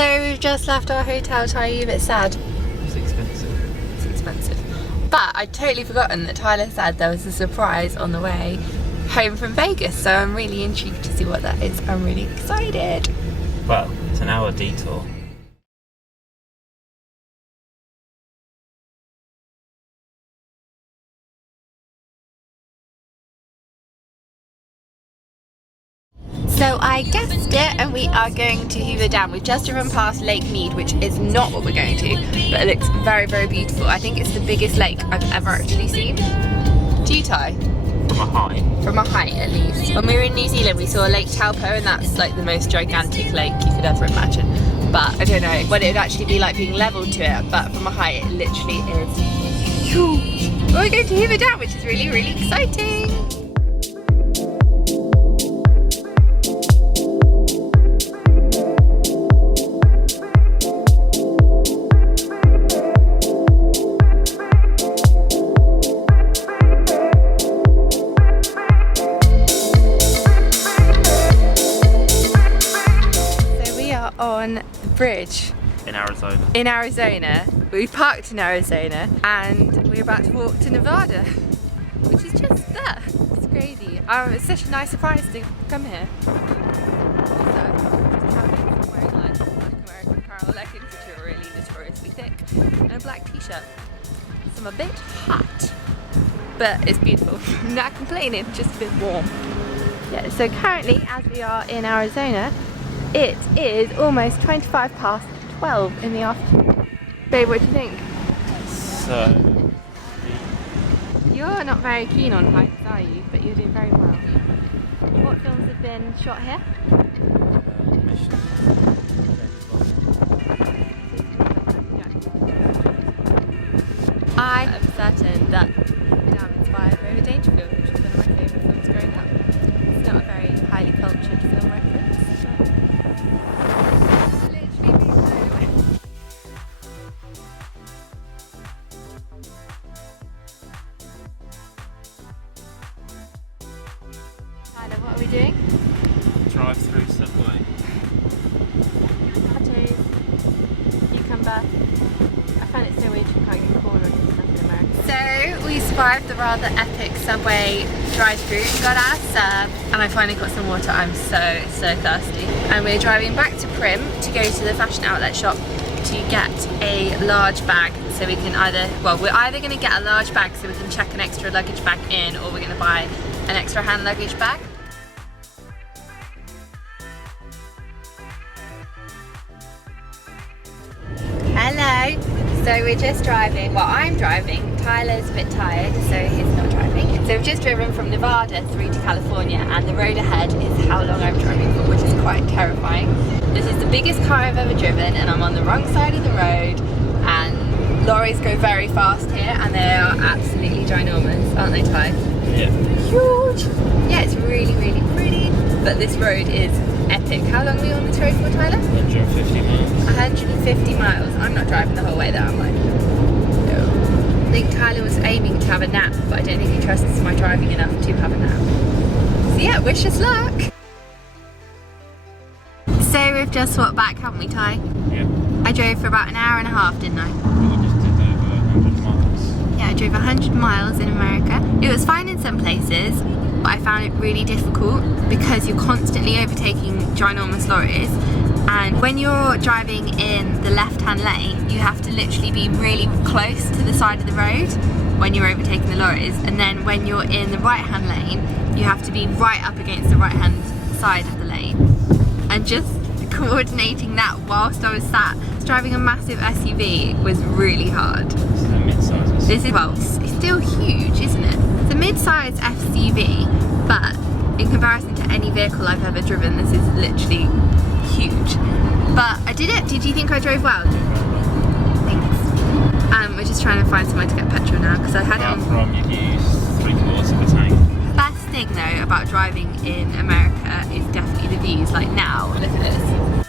So we've just left our hotel. Ty, are you a bit sad? It's expensive. It's expensive. But I'd totally forgotten that Tyler said there was a surprise on the way home from Vegas, so I'm really intrigued to see what that is. I'm really excited. Well, it's an hour detour. So I guessed it, and we are going to Hoover Dam. We've just driven past Lake Mead, which is not what we're going to, but it looks very, very beautiful. I think it's the biggest lake I've ever actually seen. Do you, Ty? From a height. From a height, at least. When we were in New Zealand, we saw Lake Taupo, and that's like the most gigantic lake you could ever imagine. But I don't know what it would actually be like being leveled to it, but from a height, it literally is huge. We're going to Hoover Dam, which is really, really exciting. On the bridge In Arizona. in Arizona. We parked in Arizona and we're about to walk to Nevada, which is just there. It's crazy. It's such a nice surprise to come here. Also, just traveling, wearing like black American Apparel leggings, which are really notoriously thick, and a black t-shirt. So I'm a bit hot, but it's beautiful. I'm not complaining, just a bit warm. Yeah, so currently, as we are in Arizona, it is almost 12 in the afternoon. Babe, what do you think? So, You're not very keen on heights, are you? But you're doing very well. What films have been shot here? Mission. I am certain that Dam inspired Hoover Dangerfield, which is one of my favourite films growing up. It's not a very highly cultured film reference, but literally being blown away. Tyler, what are we doing? Drive through subway. Tattoos, cucumber. I find it so weird you can't get corn on stuff in America. So we survived the rather epic subway drive-through, got our sub, and I finally got some water. I'm so thirsty. And we're driving back to Prim to go to the fashion outlet shop to get a large bag, so we can we're either going to get a large bag so we can check an extra luggage bag in, or we're going to buy an extra hand luggage bag. Hello. So we're just driving, well I'm driving, Tyler's a bit tired so he's not driving. So we've just driven from Nevada through to California, and the road ahead is how long I'm driving for, which is quite terrifying. This is the biggest car I've ever driven, and I'm on the wrong side of the road, and lorries go very fast here and they are absolutely ginormous, aren't they, Ty? Yeah. Huge! Yeah, it's really, really pretty, but this road is epic. How long are we on this road for, Tyler? 150 miles. 150 miles. I'm not driving the whole way there, am I? No. I think Tyler was aiming to have a nap, but I don't think he trusts my driving enough to have a nap. So yeah, wish us luck! So we've just swapped back, haven't we, Ty? Yeah. I drove for about an hour and a half, didn't I? We just did over 100 miles. Yeah, I drove 100 miles in America. It was fine in some places, but I found it really difficult because you're constantly overtaking ginormous lorries, and when you're driving in the left-hand lane you have to literally be really close to the side of the road when you're overtaking the lorries, and then when you're in the right-hand lane you have to be right up against the right-hand side of the lane, and just coordinating that whilst I was driving a massive SUV was really hard. This is a mid-size. This is, well, it's still huge, isn't it? It's a mid-sized SUV, but in comparison to any vehicle I've ever driven, this is literally huge. But I did it. Did you think I drove well? Thanks. We're just trying to find somewhere to get petrol now because I had it on. From you've used 3/4 of a tank. The best thing though about driving in America is definitely the views. Like now, look at this.